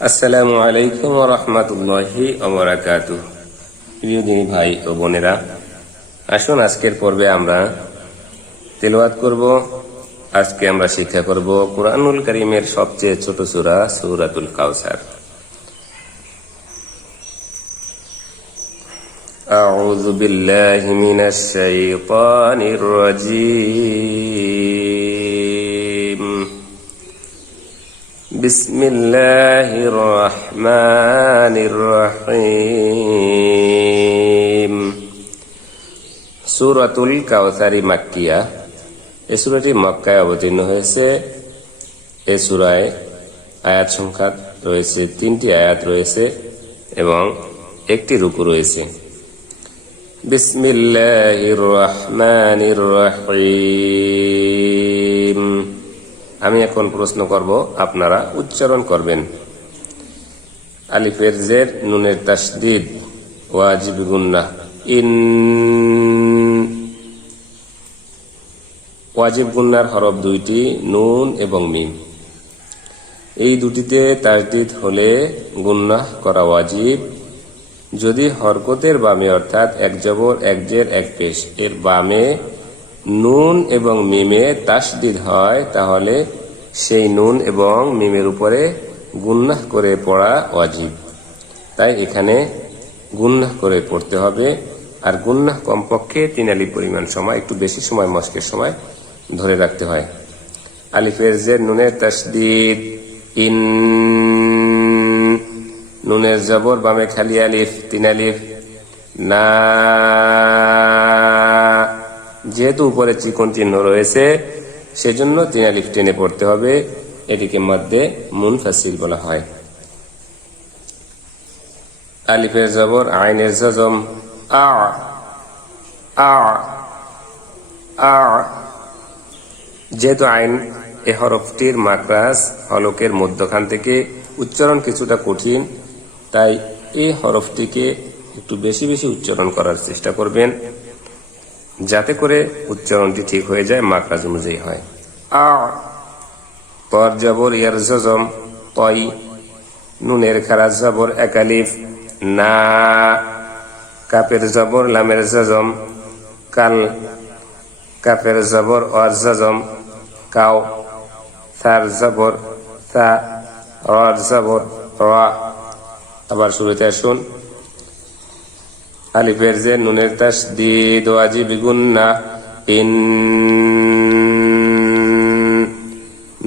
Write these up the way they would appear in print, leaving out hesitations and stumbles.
আসসালামু আলাইকুম ওয়া রাহমাতুল্লাহি ওয়া বারাকাতুহু। প্রিয় দিনী ভাই ও বোনেরা, আসুন আজকের পর্বে আমরা তেলাওয়াত করব। আজকে আমরা শিক্ষা করব কুরআনুল কারীমের সবচেয়ে ছোট সূরা সূরাতুল কাউসার। আউযু বিল্লাহি মিনাশ শাইতানির রাজীম। বিসমিল্লাহির রহমানির রহিম। সূরাতুল কাউসারি মাক্কিয়া। এই সূরাটি মক্কায় অবতীর্ণ হয়েছে। এই সূরায় আয়াত সংখ্যা রয়েছে 3টি আয়াত রয়েছে এবং একটি রুকু রয়েছে। বিসমিল্লাহির রহমানির রহিম। আমি এখন প্রশ্ন করব, আপনারা উচ্চারণ করবেন। আলিফের জের, নুনের তাসদীদ, ওয়াজিব গুন্নাহ। ওয়াজিব গুন্নার হরফ দুইটি, নুন এবং মিম। এই দুটিতে তাসদীদ হলে গুন্নাহ করা ওয়াজিব। যদি হরকতের বামে অর্থাৎ এক জবর এক জের এক পেশ এর বামে নুন এবং মিমে তাসদীদ হয়, তাহলে সেই নুন এবং মিমের উপরে গুন্নাহ করে পড়া ওয়াজিব। তাই এখানে গুন্নাহ করে পড়তে হবে। আর গুন্নাহ কমপক্ষে 3 আলিফ পরিমাণ সময়, একটু বেশি সময় মস্কের সময় ধরে রাখতে হয়। আলিফের জের, নুনের তাসদীদ ইন। নুনের জবর, বামে খালি আলিফ, 3 আলিফ। না, যেহেতু উপরে চিকন চিহ্ন রয়েছে সেজন্য 3 আলিফ টেনে পড়তে হবে। এটিকে মধ্যে মুনফাসিল বলা হয়। আলিফের জবর, আইনের জজম আ আ আ। যেহেতু আইন এ হরফটির মাকরাজ হলকের মধ্যখান থেকে উচ্চারণ কিছুটা কঠিন, তাই এই হরফটিকে একটু বেশি বেশি উচ্চারণ করার চেষ্টা করবেন, যাতে করে উচ্চারণটি ঠিক হয়ে যায়, মাকরাজ অনুযায়ী হয়। আ। পর জবর, ইয়ার জজম তই। নুনের খারাজ জবর, এক আলিফ। না। কাপের জবর, লামের জজম কাল। কাপের জবর, ওয়ার জজম কাও। সার জবর সা। রর জবর র। আবার শুরুতে আসুন। আলিফের জের, নুনের তাসদীদ, ওয়াজিব গুন্নাহ ইন।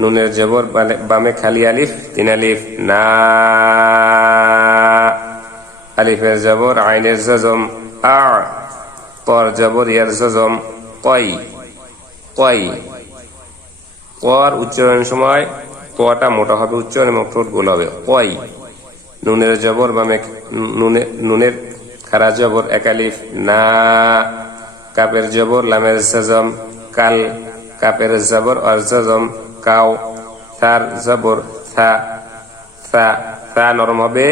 নুনের জবর, বামে খালি আলিফ, 3 আলিফ। না। আলিফের জবর, আইনের জজম আ। পর জবর, ইয়ার জজম কই কই। পর উচ্চারণের সময় পটা মোটা হবে উচ্চারণ এবং ঠোঁট গোল হবে। কই। নুনের জবর, বামে নুনের খারা জবর, এক আলিফ। না। কাপের জবর, লামের জজম কাল। কাপের জবর, ওয়ার জজম কাও। সার জবর সা। সা। সা নরম হবে।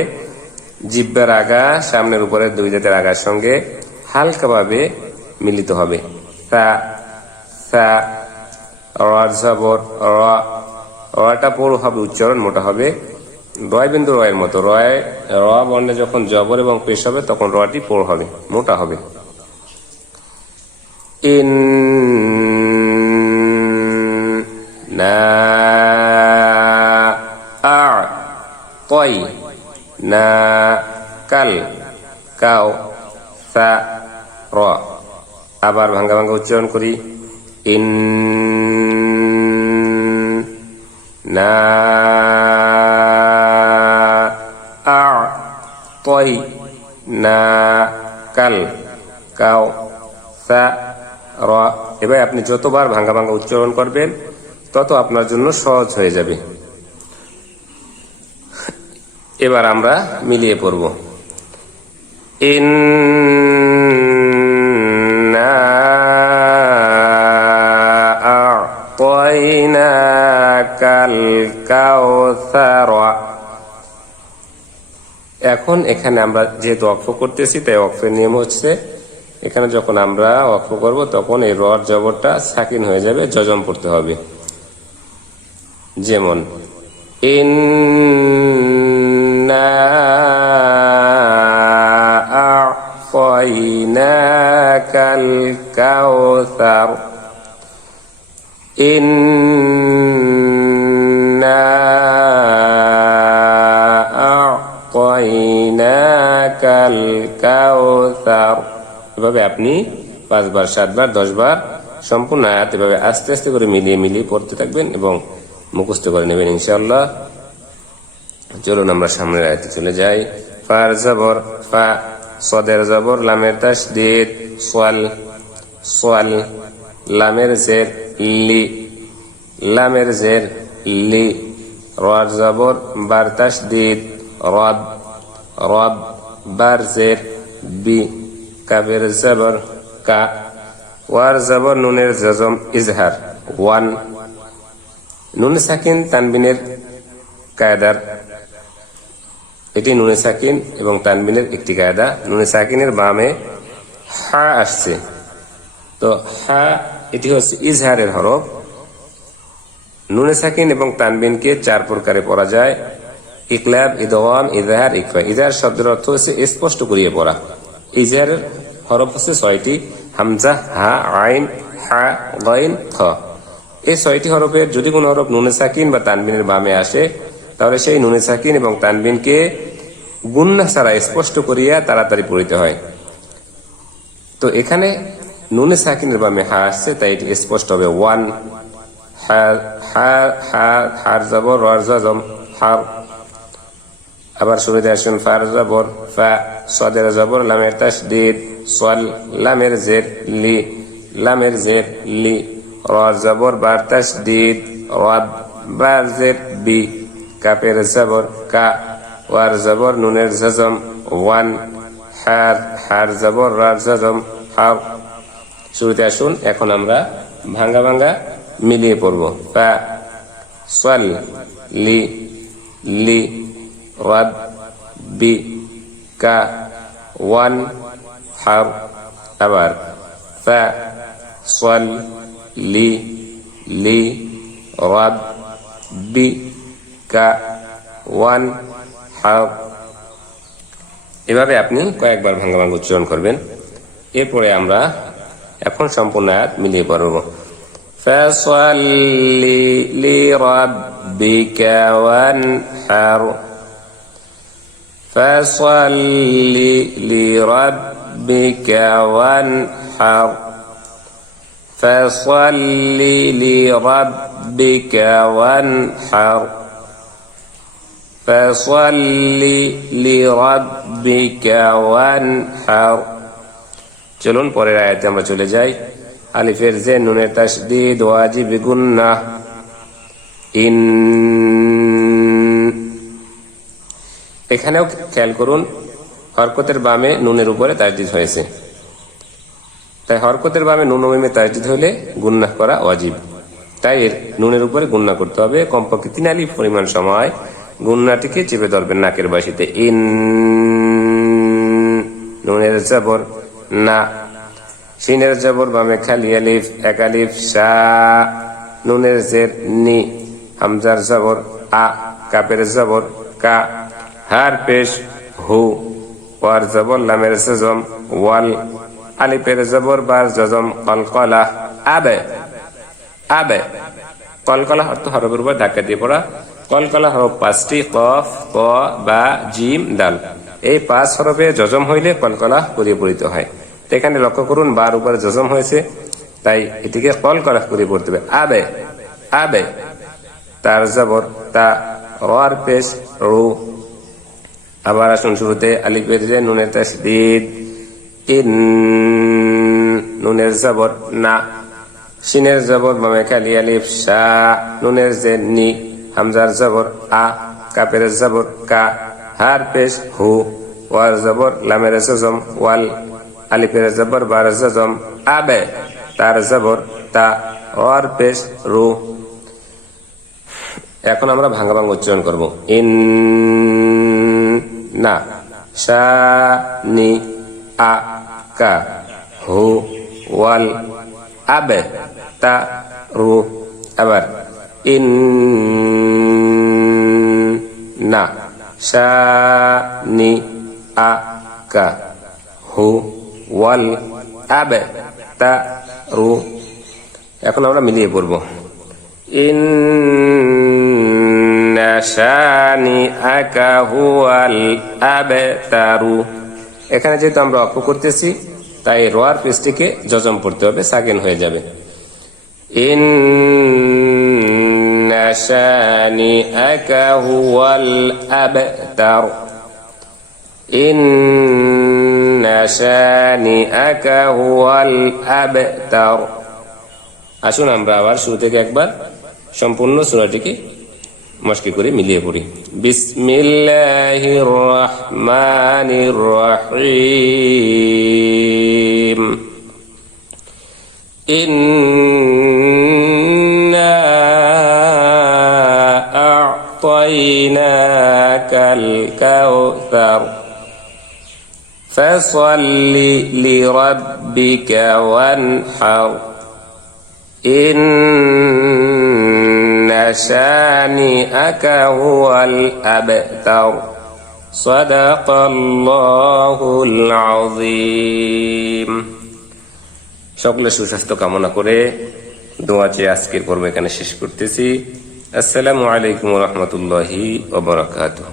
জিহ্বার আগা সামনের উপরে 2 দাঁতের আগার সঙ্গে হালকাভাবে মিলিত হবে। সা সা। রর জবর র। রটা পুরো হবে, উচ্চারণ মোটা হবে, রয় বিন্দু রয়ের মতো। র বর্ণে যখন জবর এবং পেশ হবে তখন রটি পুরো হবে, মোটা হবে। ইন। না। আ। কই। না। কাল। কাও। সা। র। আবার ভাঙ্গা ভাঙ্গা উচ্চারণ করি। ইন। না। আ। কই। না। কাল। কাও। সা। র। এবার আপনি যতবার ভাঙ্গা ভাঙ্গা উচ্চারণ করবেন তত আপনার জন্য সহজ হয়ে যাবে। এবার আমরা মিলিয়ে পড়ব। ইন্না আ'তাইনাকাল কাউসার। এখন এখানে আমরা যেহেতু ওয়াকফ করতেছি, তাই ওয়াকফের নিয়ম হচ্ছে, এখানে যখন আমরা ওয়াকফ করব তখন এই রর জবরটা সাকিন হয়ে যাবে, জজম পড়তে হবে। যেমন ইন এভাবে আপনি 5 বার 7 বার 10 বার সম্পূর্ণ আয়াত এভাবে আস্তে আস্তে করে মিলিয়ে পড়তে থাকবেন এবং মুখস্থ করে নেবেন ইনশাআল্লাহ। চলুন আমরা সামনের আয়াতে চলে যাই। ফার জবর ফা, সদের জবর লামের তাসদীদ সোয়াল সোয়াল, লামের জের লি, লামের জের লি, রার জবর বার তাসদীদ রব রব, বার জের বি, কাবের জবর কা, ওয়ার জবর নুনের জজম ইজহার ওয়ান। নুন সাকিন তানবিনের কায়দার, এটি নুনে সাকিন এবং তানবিনের একটি কায়দা। নুনে সাকিনের বামে হা আসছে, তো হা এটি হচ্ছে ইজহারের হরফ। নুনে সাকিন এবং তানবিনকে 4 প্রকারে পড়া যায়: ইকলাব, ইদগাম, ইজহার, ইকফা। ইজহার শব্দের অর্থ হচ্ছে স্পষ্ট করিয়ে পড়া। ইজহারের হরফ হচ্ছে 6টি: হামজা, হা, আইন, হা, গাইন, খ। এই 6টি হরফের যদি কোনো হরফ নুনে সাকিন বা তানবিনের বামে আসে, তাহলে সেই নুনে সাকিন এবং তানবিনকে গুন্না ছাড়া স্পষ্ট করিয়া তাড়াতাড়ি পড়িতে হয়। তো এখানে নুনে সাকিনের বামে হা আসছে, তাই এটি স্পষ্ট হবে ওয়ান। হার জবর রার জজম হার। আবার শুরুতে আসুন ফার জবর ফা, সদের জবর লামের তাসদীদ সোয়াল, লামের জের লি, লামের জের লি, রার জবর বার তাসদীদ রাব, বার জের বি, কাপের জবর কা, ওয়ার জবর নুনের জজম ওয়ান। হার জবর রার জজম হার। শুরুতে আসুন এখন আমরা ভাঙ্গা ভাঙ্গা মিলিয়ে পড়ব। ফা, সোয়াল, লি, লি, রাব, বি, কা, ওয়ান, হার। আবার ফা, সোয়াল, লি, লি, রাব, বি, কা, ওয়ান, হার। এভাবে আপনি কয়েকবার ভাঙ্গা ভাঙ্গা উচ্চারণ করবেন। এরপরে আমরা এখন সম্পূর্ণ আয়াত মিলিয়ে পড়ব। ফাসাল্লি লিরাব্বিকা ওয়ানহার, ফাসাল্লি লিরাব্বিকা ওয়ানহার, ফাসাল্লি লিরাব্বিকা ওয়ানহার, ফাসাল্লি লিরাব্বিকা ওয়ানহার। চলুন পরের আয়াতে আমরা চলে যাই। আলিফের জের নুনের তাসদীদ ওয়াজিব গুন্নাহ ইন। এখানেও খেয়াল করুন, হরকতের বামে নুনের উপরে তাসদীদ হয়েছে, তাই হরকতের বামে নুন ও মিমে তাসদীদ হলে গুন্নাহ করা ওয়াজিব। তাই এর নুনের উপরে গুন্নাহ করতে হবে। কমপক্ষে 3 আলিফ পরিমাণ সময় গুন্নাটিকে চেপে ধরবেন নাকের বাসিতে। ইন, নুনের জবর না, শিনের জবর বামে খালি আলিফ এক আলিফ শা, নুনের জের নি, হামজার জবর আ, কাপের জবর কা, হার পেশ হু, ওয়ার জবর লামের জজম ওয়াল, আলিফের জবর বার জজম কলকলা আবে আবে। কলকলা অর্থ হরফের উপর ধাক্কা দিয়ে পড়া। কলকলা হরফ 5টি: কফ, ক, বা, জিম, দাল। এই 5 হরফে জজম হইলে কলকলা করিয়ে পড়িতে হয়। এখানে লক্ষ্য করুন বার উপরে জজম হয়েছে, তাই এটিকে কলকলা করিয়ে পড়তে হবে। আবে আবে, তার জবর তা, রার পেশ রু। আবার আসুন শুরুতে আলিফের জের নুনের তাসদীদ ইন, নুনের জবর না, শিনের জবর বামে খালি আলিফ শা, নুনের জের নি, হামজার জবর আ, কাপের জবর কা, হার পেশ হু, ওয়ার জবর লামের জজম ওয়াল, আলিফের জবর বার জজম আবে, তার জবর তা, ওয়ার পেশ রু। এখন আমরা ভাঙ্গা ভাঙ্গা উচ্চারণ করব। ইন না, শা নি আ কা, হু ওয়াল, আবে তা রু। আবার ইন না, শা নি আ কা, হু ওয়াল, আবে তা রু। এখন আমরা মিলিয়ে পড়ব। ইন্না শানিআকা হুয়াল আবতারু। এখানে যেহেতু আমরা অক্ষ করতেছি, তাই রোয়ার পেস্টিকে জজম পড়তে হবে, সাকিন হয়ে যাবে। ইন্না শানিআকা হুয়াল আবতার, ইন্না শানিআকা হুয়াল আবতার। আসুন আমরা আবার শুরু থেকে একবার সম্পূর্ণ সূরাটিকে মস্কি করে মিলিয়ে পড়ি। বিসমিল্লাহির রহমানির রহিম। ইন্না আ'তাইনাকাল কাউসার ফাসাল্লি লিরাব্বিকা ওয়ানহার ইন্না শানিআকা হুয়াল আবতার। সাদাকাল্লাহুল আযীম। সকলের সুস্বাস্থ্য কামনা করে দোয়া চেয়ে আজকের পর্ব এখানে শেষ করতেছি। আসসালামু আলাইকুম ওয়া রাহমাতুল্লাহি ওয়া বারাকাতুহু।